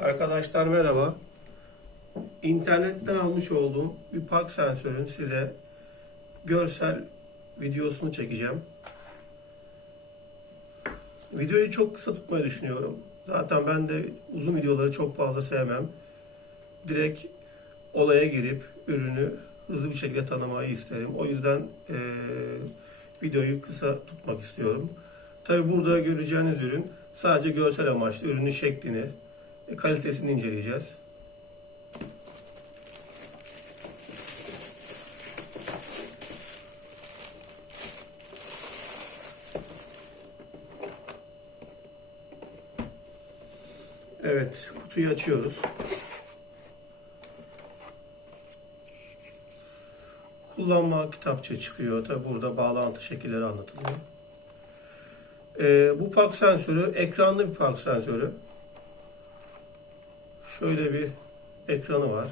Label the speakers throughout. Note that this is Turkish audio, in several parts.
Speaker 1: Arkadaşlar merhaba. İnternetten almış olduğum bir park sensörün size görsel videosunu çekeceğim. Videoyu çok kısa tutmayı düşünüyorum. Zaten ben de uzun videoları çok fazla sevmem. Direkt olaya girip ürünü hızlı bir şekilde tanımayı isterim. O yüzden eee, videoyu kısa tutmak istiyorum. Tabi burada göreceğiniz ürün sadece görsel amaçlı ürünün şeklini, e, kalitesini inceleyeceğiz. Evet, kutuyu açıyoruz. Kullanma kitapçığı çıkıyor. Tabi burada bağlantı şekilleri anlatılıyor. Ee, bu park sensörü ekranlı bir park sensörü. Şöyle bir ekranı var.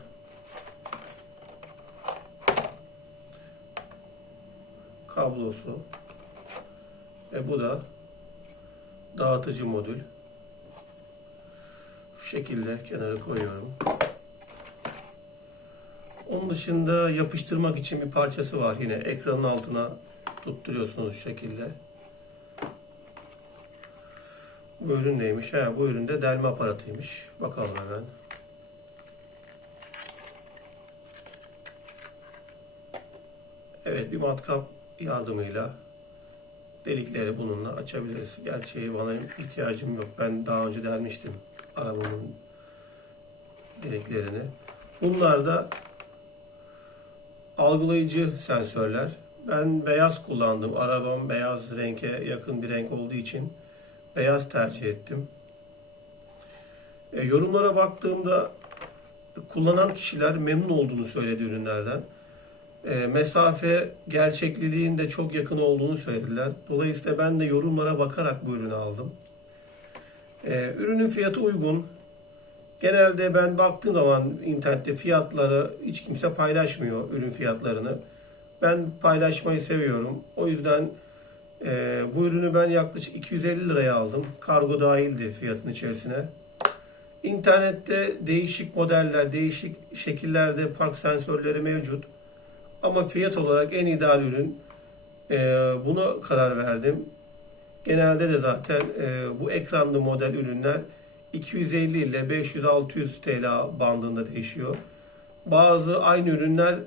Speaker 1: Kablosu. Ve bu da dağıtıcı modül. Şu şekilde kenara koyuyorum. Onun dışında yapıştırmak için bir parçası var yine ekranın altına tutturuyorsunuz şu şekilde. Bu ürün neymiş? Ha, bu ürün de delme aparatıymış. Bakalım hemen. Evet bir matkap yardımıyla delikleri bununla açabiliriz. Gerçi bana ihtiyacım yok. Ben daha önce delmiştim arabamın deliklerini. Bunlar da algılayıcı sensörler. Ben beyaz kullandım. Arabam beyaz renke yakın bir renk olduğu için beyaz tercih ettim. E, yorumlara baktığımda kullanan kişiler memnun olduğunu söyledi ürünlerden. E, mesafe gerçekliliğin de çok yakın olduğunu söylediler. Dolayısıyla ben de yorumlara bakarak bu ürünü aldım. E, ürünün fiyatı uygun. Genelde ben baktığım zaman internette fiyatları hiç kimse paylaşmıyor ürün fiyatlarını. Ben paylaşmayı seviyorum. O yüzden e, bu ürünü ben yaklaşık 250 liraya aldım. Kargo dahildi fiyatın içerisine. İnternette değişik modeller, değişik şekillerde park sensörleri mevcut. Ama fiyat olarak en ideal ürün e, buna karar verdim. Genelde de zaten e, bu ekranlı model ürünler 250 ile 500-600 TL bandında değişiyor. Bazı aynı ürünler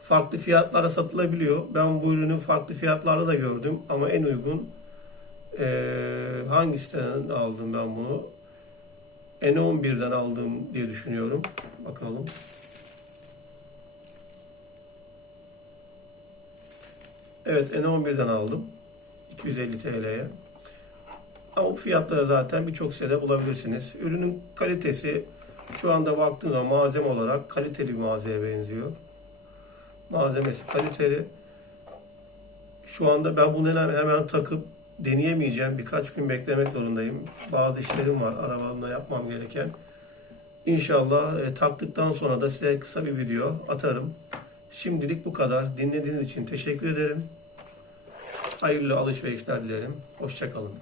Speaker 1: farklı fiyatlara satılabiliyor. Ben bu ürünü farklı fiyatlarda da gördüm ama en uygun eee hangi aldım ben bunu? N11'den aldım diye düşünüyorum. Bakalım. Evet N11'den aldım. 250 TL'ye. Ama bu fiyatlara zaten birçok sitede bulabilirsiniz. Ürünün kalitesi şu anda baktığım zaman malzeme olarak kaliteli bir malzemeye benziyor. Malzemesi kaliteli. Şu anda ben bunu hemen, hemen takıp deneyemeyeceğim. Birkaç gün beklemek zorundayım. Bazı işlerim var arabamla yapmam gereken. İnşallah e, taktıktan sonra da size kısa bir video atarım. Şimdilik bu kadar. Dinlediğiniz için teşekkür ederim. Hayırlı alışverişler dilerim. Hoşçakalın.